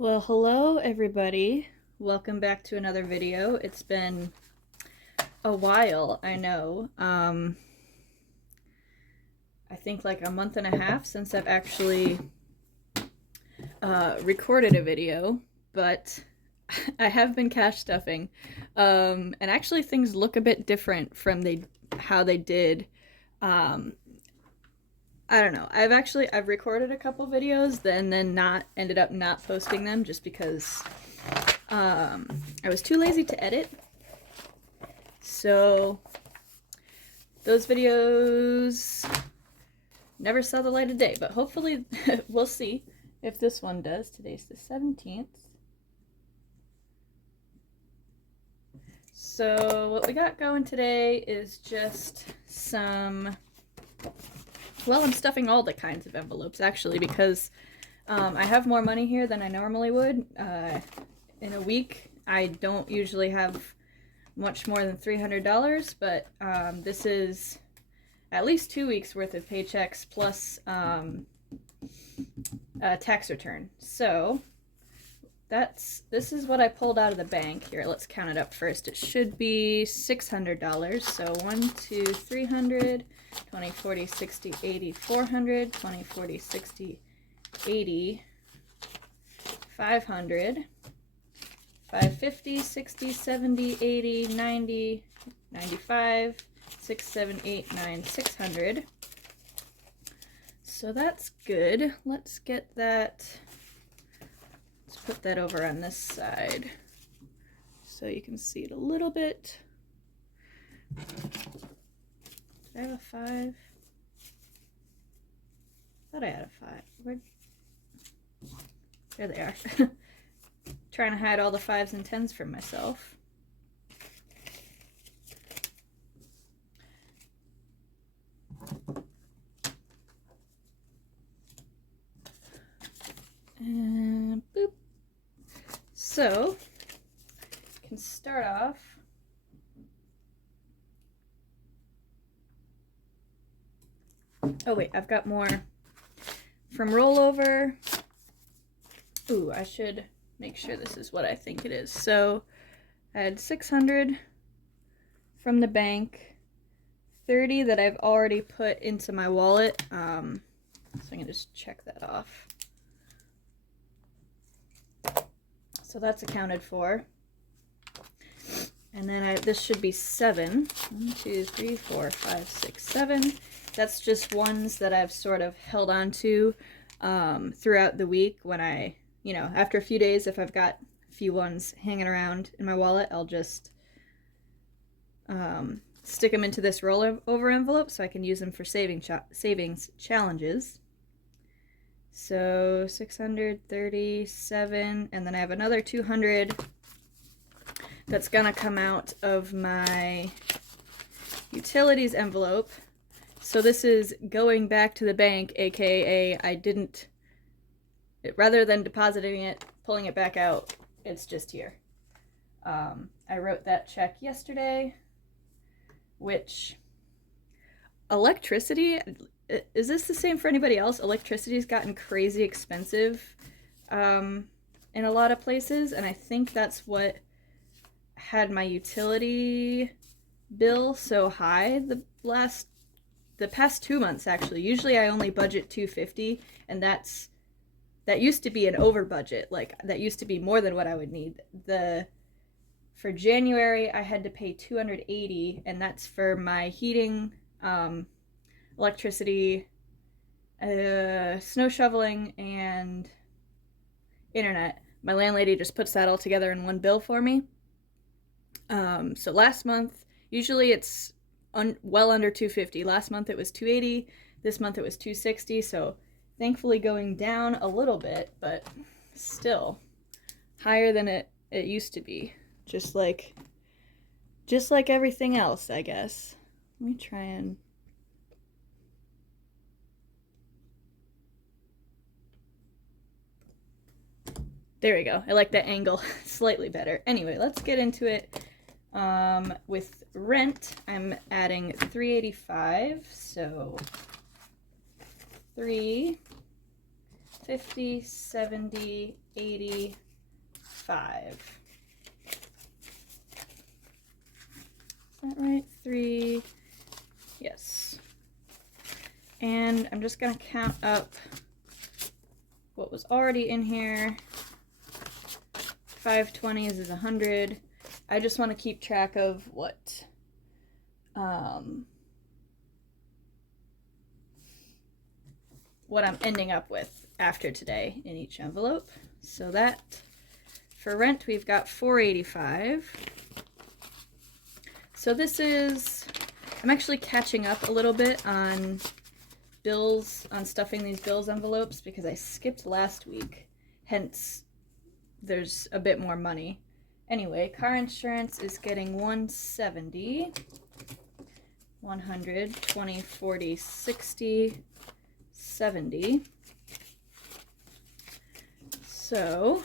Well, hello everybody. Welcome back to another video. It's been a while, I know. I think like a month and a half since I've actually recorded a video, but I have been cache stuffing. And actually things look a bit different from how they did. I don't know. I've recorded a couple videos, then ended up not posting them just because I was too lazy to edit. So those videos never saw the light of day, but hopefully we'll see if this one does. Today's the 17th. So what we got going today is just some, well, I'm stuffing all the kinds of envelopes actually because I have more money here than I normally would. In a week, I don't usually have much more than $300, but this is at least 2 weeks worth of paychecks plus a tax return. So this is what I pulled out of the bank. Here, let's count it up first. It should be $600. So 1, 2, 300, 20, 40, 60, 80, 400, 20, 40, 60, 80, 500, 550, 60, 70, 80, 90, 95, 6, 7, 8, 9, 600. So that's good. Let's get that. Let's put that over on this side so you can see it a little bit. Did I have a 5? I thought I had a 5. There they are. Trying to hide all the 5s and 10s from myself. And boop. So, you can start off. Oh wait, I've got more from rollover. Ooh, I should make sure this is what I think it is. So I had 600 from the bank, 30 that I've already put into my wallet. So I'm gonna just check that off. So that's accounted for. And then this should be 7. 1, 2, 3, 4, 5, 6, 7. That's just ones that I've sort of held on to throughout the week when after a few days, if I've got a few ones hanging around in my wallet, I'll just stick them into this rollover envelope so I can use them for savings challenges. So 637, and then I have another 200 that's gonna come out of my utilities envelope. So this is going back to the bank, aka rather than depositing it, pulling it back out, it's just here. I wrote that check yesterday, which electricity, is this the same for anybody else? Electricity's gotten crazy expensive in a lot of places, and I think that's what had my utility bill so high the past 2 months actually. Usually I only budget $250, and that used to be an over budget. Like that used to be more than what I would need. For January I had to pay $280, and that's for my heating, electricity, snow shoveling, and internet. My landlady just puts that all together in one bill for me. So last month, usually it's well under $250. Last month it was $280. This month it was $260. So thankfully going down a little bit, but still higher than it used to be. Just like everything else, I guess. Let me try and... There we go. I like that angle slightly better. Anyway, let's get into it. With rent, I'm adding $385. So 3 50, 70, 85. Is that right? 3. Yes. And I'm just going to count up what was already in here. 520s is 100. I just want to keep track of what I'm ending up with after today in each envelope. So that, for rent, we've got 485. So this is, I'm actually catching up a little bit on bills, on stuffing these bills envelopes because I skipped last week, hence there's a bit more money. Anyway, car insurance is getting 170, 100, 20, 40, 60, 70. So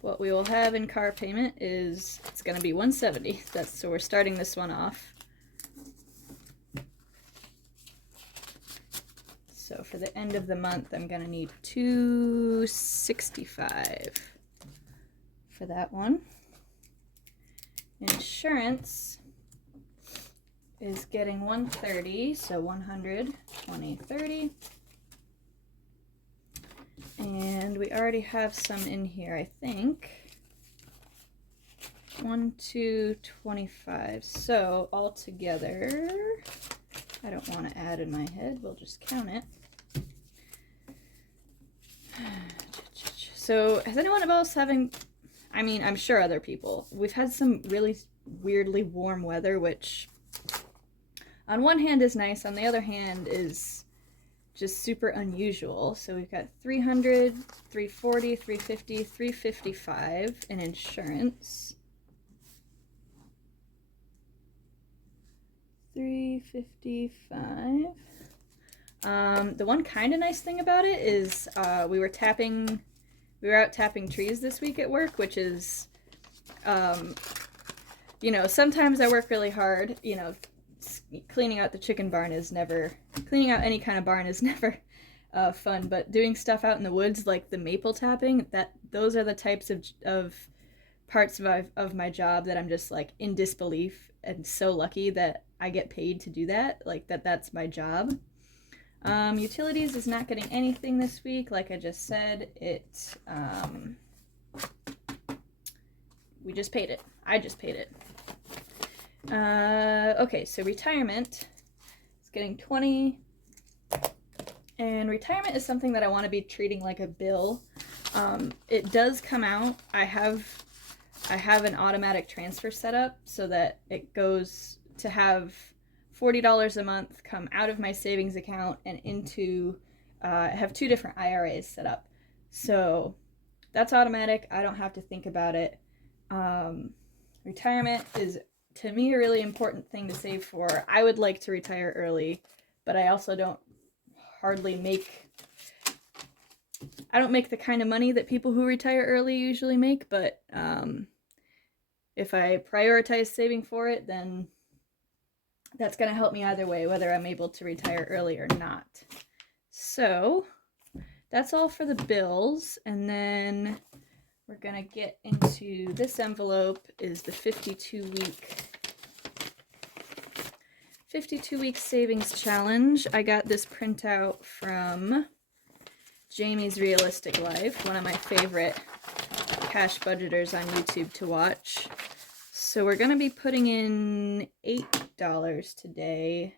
what we will have in car payment is, it's going to be 170. So we're starting this one off. So for the end of the month, I'm going to need 265 for that one. Insurance is getting 130, so 100, 20, 30. And we already have some in here, I think. 1, 2, 25. So altogether, I don't want to add in my head, we'll just count it. So has anyone else having, I mean, I'm sure other people, we've had some really weirdly warm weather, which on one hand is nice, on the other hand is just super unusual. So we've got 300, 340, 350, 355 in insurance. 355. The one kind of nice thing about it is we were out tapping trees this week at work, which is, you know, sometimes I work really hard, you know, cleaning out the chicken barn is never, cleaning out any kind of barn is never fun, but doing stuff out in the woods like the maple tapping, those are the types of parts of my job that I'm just like in disbelief and so lucky that I get paid to do that, like that's my job. Utilities is not getting anything this week, like I just said. We just paid it. I just paid it. Okay, so retirement is getting 20, and retirement is something that I want to be treating like a bill. It does come out. I have an automatic transfer set up so that it goes to have $40 a month come out of my savings account and into, I have 2 different IRAs set up. So that's automatic. I don't have to think about it. Retirement is, to me, a really important thing to save for. I would like to retire early, but I also don't make the kind of money that people who retire early usually make, but if I prioritize saving for it, then that's going to help me either way, whether I'm able to retire early or not. So that's all for the bills, and then we're going to get into this envelope is the 52-week savings challenge. I got this printout from Jamie's Realistic Life, one of my favorite cash budgeters on YouTube to watch. So we're going to be putting in $8 today.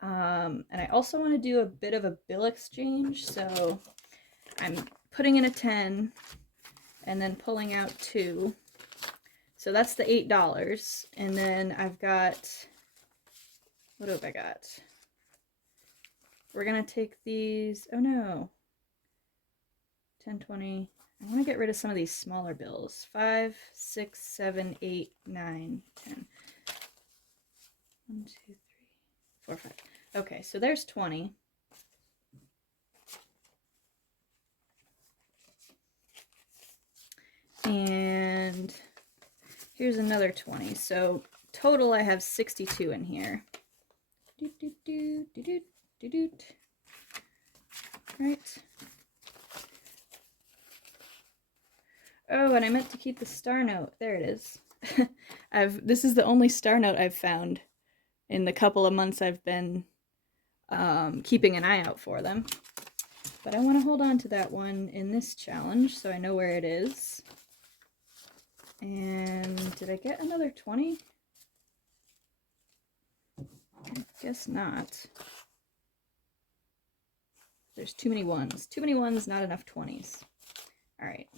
And I also want to do a bit of a bill exchange. So I'm putting in a 10 and then pulling out 2. So that's the $8. And then I've got, what have I got? We're going to take these, oh no, 10, 20. I want to get rid of some of these smaller bills. 5, 6, 7, 8, 9, 10. 1, 2, 3, 4, 5. Okay, so there's 20. And here's another 20. So total I have 62 in here. right? Oh, and I meant to keep the star note. There it is. This is the only star note I've found in the couple of months I've been keeping an eye out for them. But I want to hold on to that one in this challenge so I know where it is. And did I get another 20? I guess not. There's too many ones. Too many ones, not enough 20s. All right.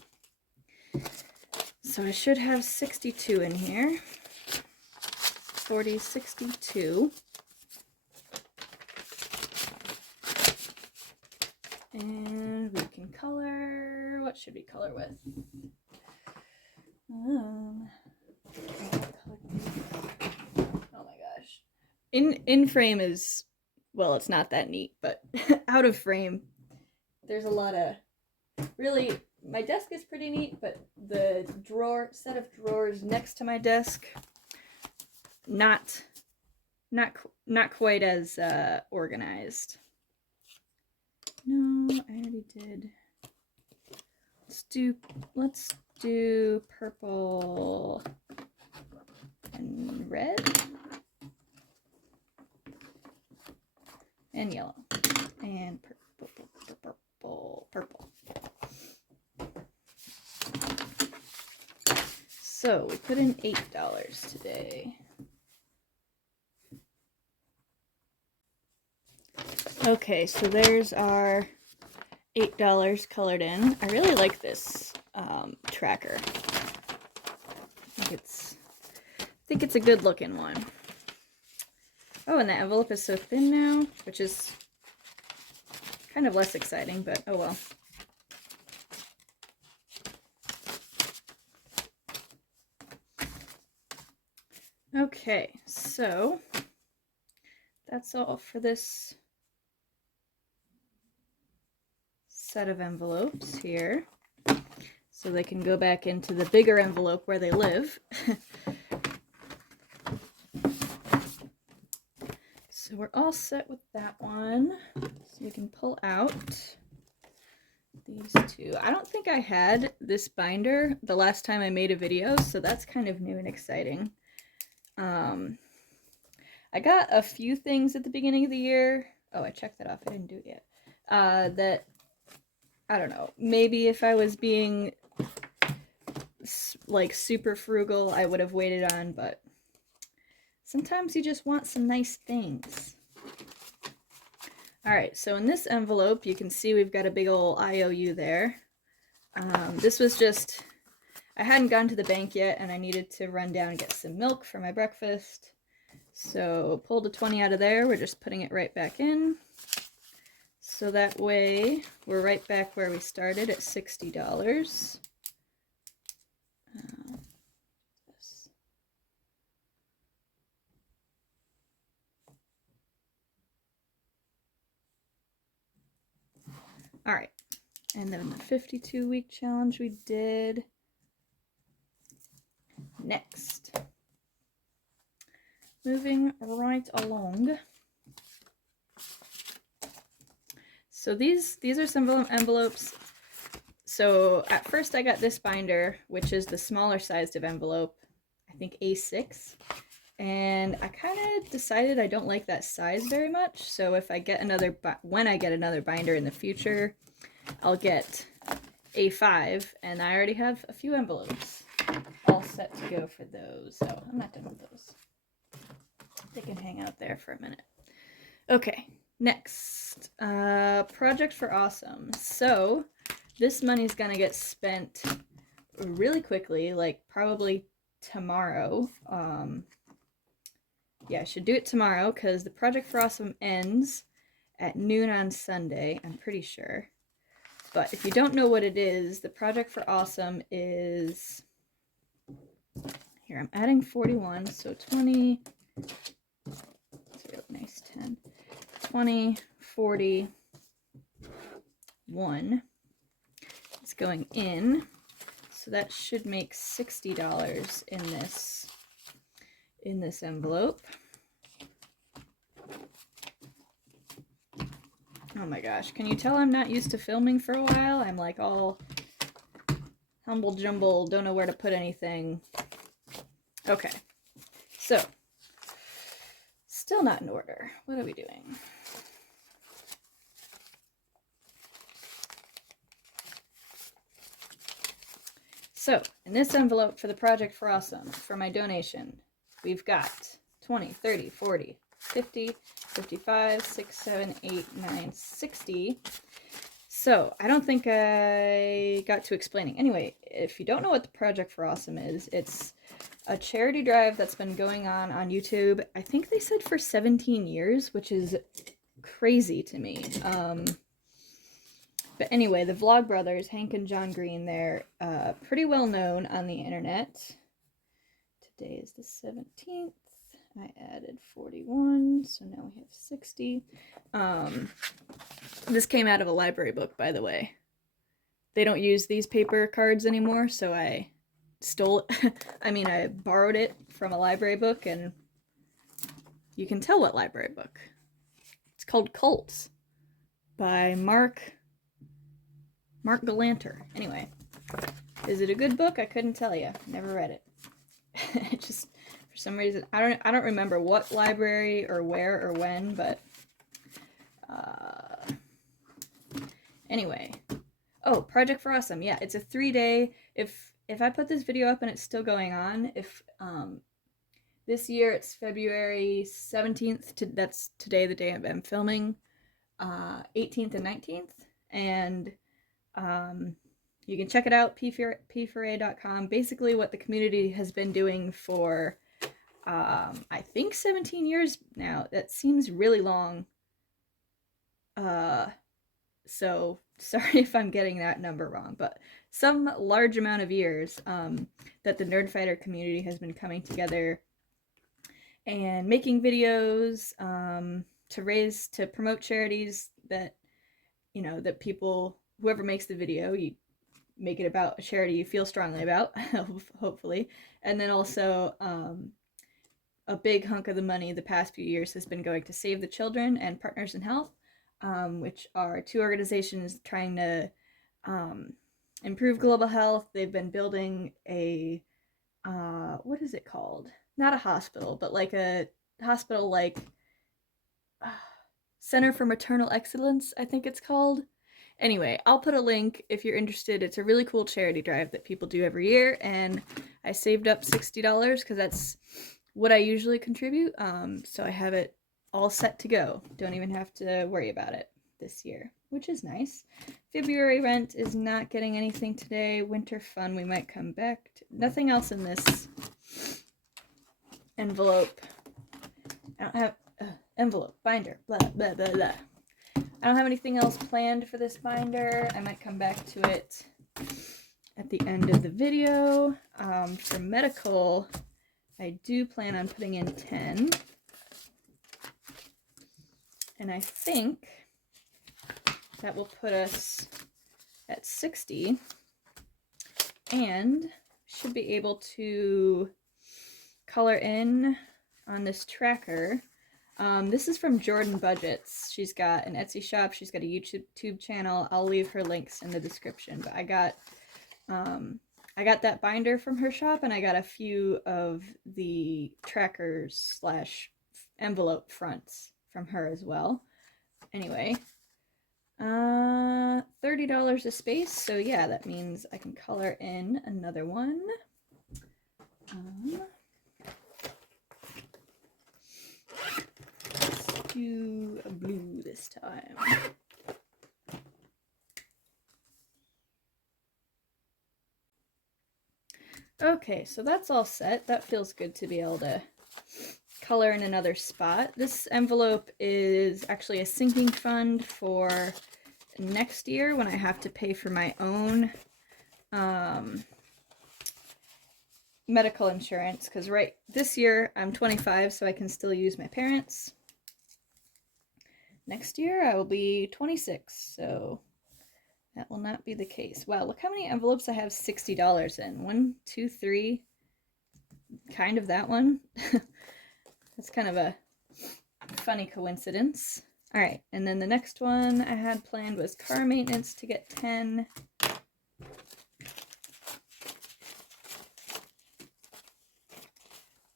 So I should have 62 in here. 40, 62. And we can color. What should we color with? Oh my gosh. In frame is, well, it's not that neat, but out of frame, there's a lot of, really, my desk is pretty neat, but the set of drawers next to my desk, not quite as organized. No, I already did. Let's do purple and red and yellow and purple. So we put in $8 today. Okay, so there's our $8 colored in. I really like this tracker. I think it's a good looking one. Oh, and the envelope is so thin now, which is kind of less exciting, but oh well. Okay, so that's all for this set of envelopes here. So they can go back into the bigger envelope where they live. So we're all set with that one. So we can pull out these two. I don't think I had this binder the last time I made a video, so that's kind of new and exciting. I got a few things at the beginning of the year. Oh, I checked that off. I didn't do it yet. That, I don't know, maybe if I was being like super frugal, I would have waited on, but sometimes you just want some nice things. All right, so in this envelope, you can see we've got a big old IOU there. This was just, I hadn't gone to the bank yet, and I needed to run down and get some milk for my breakfast. So pulled a 20 out of there. We're just putting it right back in. So that way, we're right back where we started at $60. All right, and then the 52-week challenge we did. Next, moving right along. So these are some envelopes. So at first I got this binder, which is the smaller sized of envelope, I think A6. And I kind of decided I don't like that size very much. So if I get when I get another binder in the future, I'll get A5, and I already have a few envelopes all set to go for those. So I'm not done with those. They can hang out there for a minute. Okay, next, Project for Awesome. So this money's gonna get spent really quickly, like probably tomorrow. Yeah, I should do it tomorrow because the Project for Awesome ends at noon on Sunday, I'm pretty sure. But if you don't know what it is, the Project for Awesome is, here, I'm adding 41, so 20, that's a really nice 10, 20, 40, 1 is going in, so that should make $60 in this envelope. Oh my gosh, can you tell I'm not used to filming for a while? I'm like all humble jumble, don't know where to put anything. Okay, so, still not in order. What are we doing? So, in this envelope for the Project for Awesome, for my donation, we've got 20, 30, 40, 50, 55, 6, 7, 8, 9, 60. So, I don't think I got to explaining. Anyway, if you don't know what the Project for Awesome is, it's a charity drive that's been going on YouTube. I think they said for 17 years, which is crazy to me. But anyway, the Vlog Brothers, Hank and John Green, they're pretty well known on the internet. Today is the 17th. I added 41, so now we have 60. This came out of a library book, by the way. They don't use these paper cards anymore, so I stole it. I mean, I borrowed it from a library book, and you can tell what library book. It's called Cults by Mark Galanter. Anyway, is it a good book? I couldn't tell you. Never read it. It just, for some reason, I don't remember what library or where or when, but anyway. Oh, Project for Awesome. Yeah, it's a 3-day. If I put this video up and it's still going on, if this year it's February 17th, that's today, the day I'm filming, 18th and 19th, and you can check it out, p4a.com. Basically what the community has been doing for, I think 17 years now. That seems really long. So sorry if I'm getting that number wrong, but some large amount of years that the Nerdfighter community has been coming together and making videos to promote charities that, you know, that people, whoever makes the video, you make it about a charity you feel strongly about, hopefully. And then also a big hunk of the money the past few years has been going to Save the Children and Partners in Health, which are two organizations trying to improve global health. They've been building a, what is it called? Not a hospital, but like a hospital, like Center for Maternal Excellence, I think it's called. Anyway, I'll put a link if you're interested. It's a really cool charity drive that people do every year, and I saved up $60 because that's what I usually contribute. So I have it all set to go. Don't even have to worry about it this year, which is nice. February rent is not getting anything today. Winter fun, we might come back to. Nothing else in this envelope. I don't have envelope, binder, blah, blah, blah, blah. I don't have anything else planned for this binder. I might come back to it at the end of the video. For medical, I do plan on putting in 10. And I think that will put us at 60. And should be able to color in on this tracker. This is from Jordan Budgets. She's got an Etsy shop. She's got a YouTube channel. I'll leave her links in the description. But I got that binder from her shop, and I got a few of the trackers / envelope fronts from her as well. Anyway, $30 a space. So yeah, that means I can color in another one. Do a blue this time. Okay, so that's all set. That feels good to be able to color in another spot. This envelope is actually a sinking fund for next year when I have to pay for my own medical insurance, because right this year I'm 25, so I can still use my parents'. Next year I will be 26, so that will not be the case. Wow, look how many envelopes I have $60 in. 1, 2, 3. Kind of that one. That's kind of a funny coincidence. All right, and then the next one I had planned was car maintenance to get 10.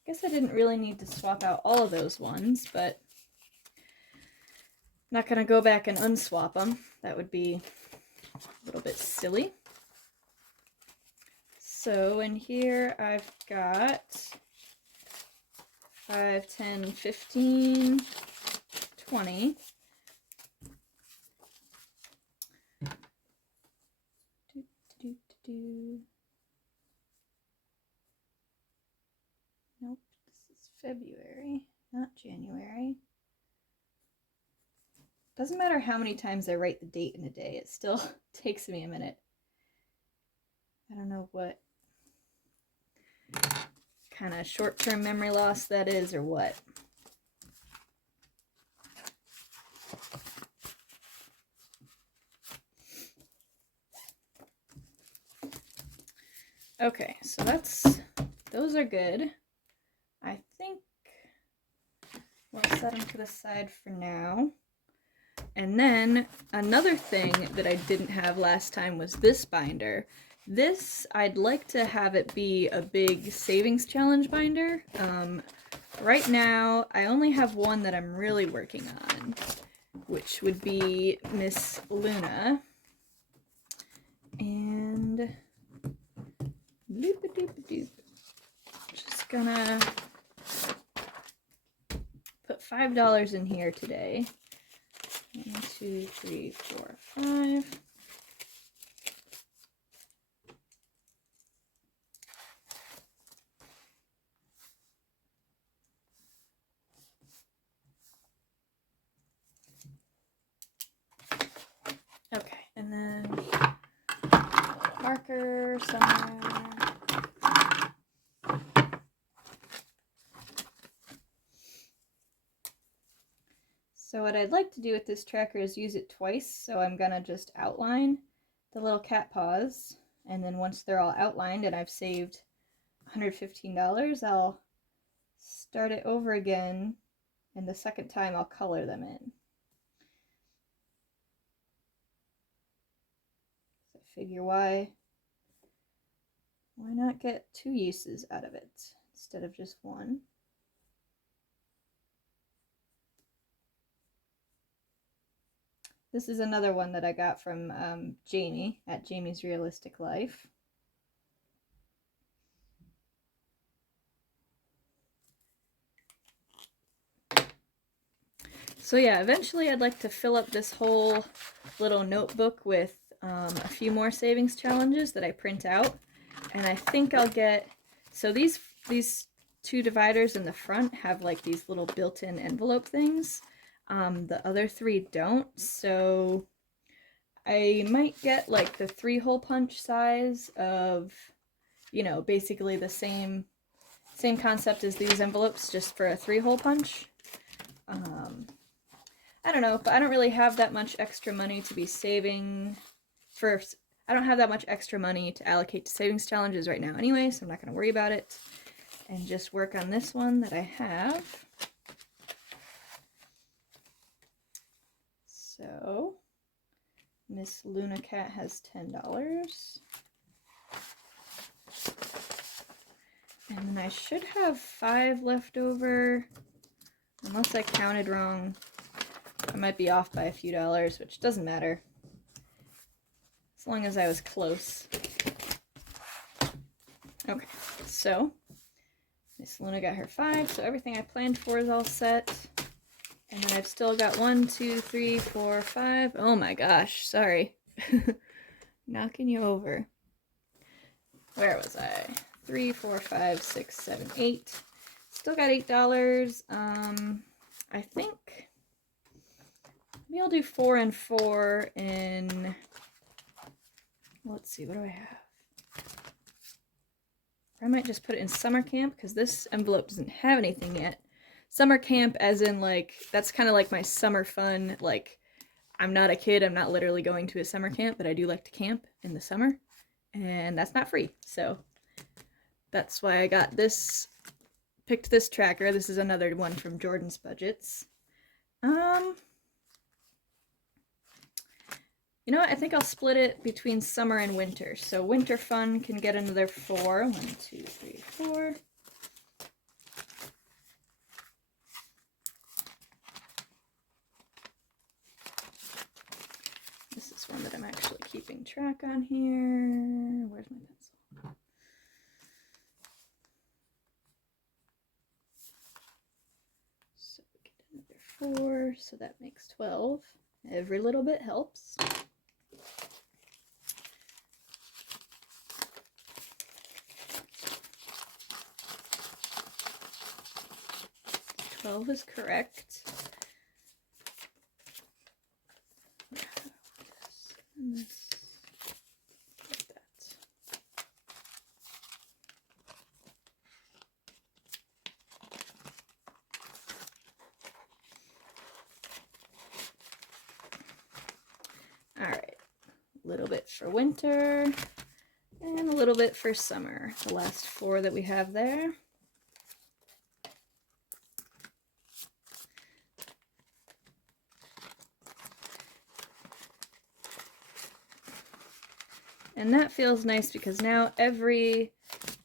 Guess I didn't really need to swap out all of those ones, but I'm not gonna go back and unswap them. That would be a little bit silly. So in here I've got 5, 10, 15, 20. Nope, this is February, not January. Doesn't matter how many times I write the date in a day, it still takes me a minute. I don't know what kind of short-term memory loss that is or what. Okay, so those are good. I think we'll set them to the side for now. And then another thing that I didn't have last time was this binder. This, I'd like to have it be a big savings challenge binder. Right now, I only have one that I'm really working on, which would be Miss Luna. And just gonna put $5 in here today. 1, 2, 3, 4, 5. Okay, and then marker somewhere. So what I'd like to do with this tracker is use it twice, so I'm gonna just outline the little cat paws, and then once they're all outlined and I've saved $115, I'll start it over again, and the second time I'll color them in. So I figure why not get 2 uses out of it instead of just one? This is another one that I got from Jamie at Jamie's Realistic Life. So yeah, eventually I'd like to fill up this whole little notebook with a few more savings challenges that I print out. And I think I'll get, so these 2 dividers in the front have like these little built-in envelope things. The other 3 don't, so I might get like the 3-hole punch size of, you know, basically the same concept as these envelopes, just for a 3-hole punch. I don't know, but I don't really have that much extra money to be saving for, I don't have that much extra money to allocate to savings challenges right now anyway, so I'm not going to worry about it, and just work on this one that I have. So Miss Luna Cat has $10. And then I should have 5 left over, unless I counted wrong. I might be off by a few dollars, which doesn't matter, as long as I was close. Okay, so Miss Luna got her 5, so everything I planned for is all set. And then I've still got 1, 2, 3, 4, 5. Oh my gosh, sorry. Knocking you over. Where was I? 3, 4, 5, 6, 7, 8. Still got $8. I think maybe I'll do 4 and 4 in, let's see, what do I have? I might just put it in summer camp, because this envelope doesn't have anything yet. Summer camp as in, like, that's kind of like my summer fun, like, I'm not a kid, I'm not literally going to a summer camp, but I do like to camp in the summer, and that's not free, so that's why I got this, picked this tracker. This is another one from Jordan's Budgets. You know what? I think I'll split it between summer and winter. So winter fun can get another 4. 1, 2, 3, 4. This is one that I'm actually keeping track on here. Where's my pencil? So we get another 4, so that makes 12. Every little bit helps. 12 is correct. And this, like that. All right, a little bit for winter and a little bit for summer. The last 4 that we have there. And that feels nice because now every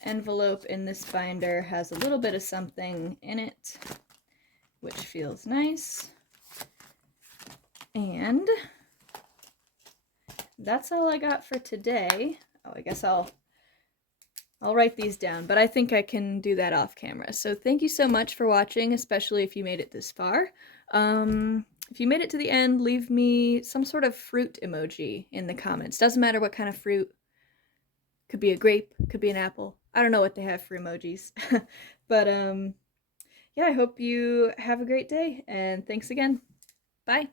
envelope in this binder has a little bit of something in it, which feels nice. And that's all I got for today. Oh, I guess I'll write these down, but I think I can do that off camera. So thank you so much for watching, especially if you made it this far. If you made it to the end, leave me some sort of fruit emoji in the comments. Doesn't matter what kind of fruit. Could be a grape, could be an apple. I don't know what they have for emojis. But yeah, I hope you have a great day, and thanks again. Bye.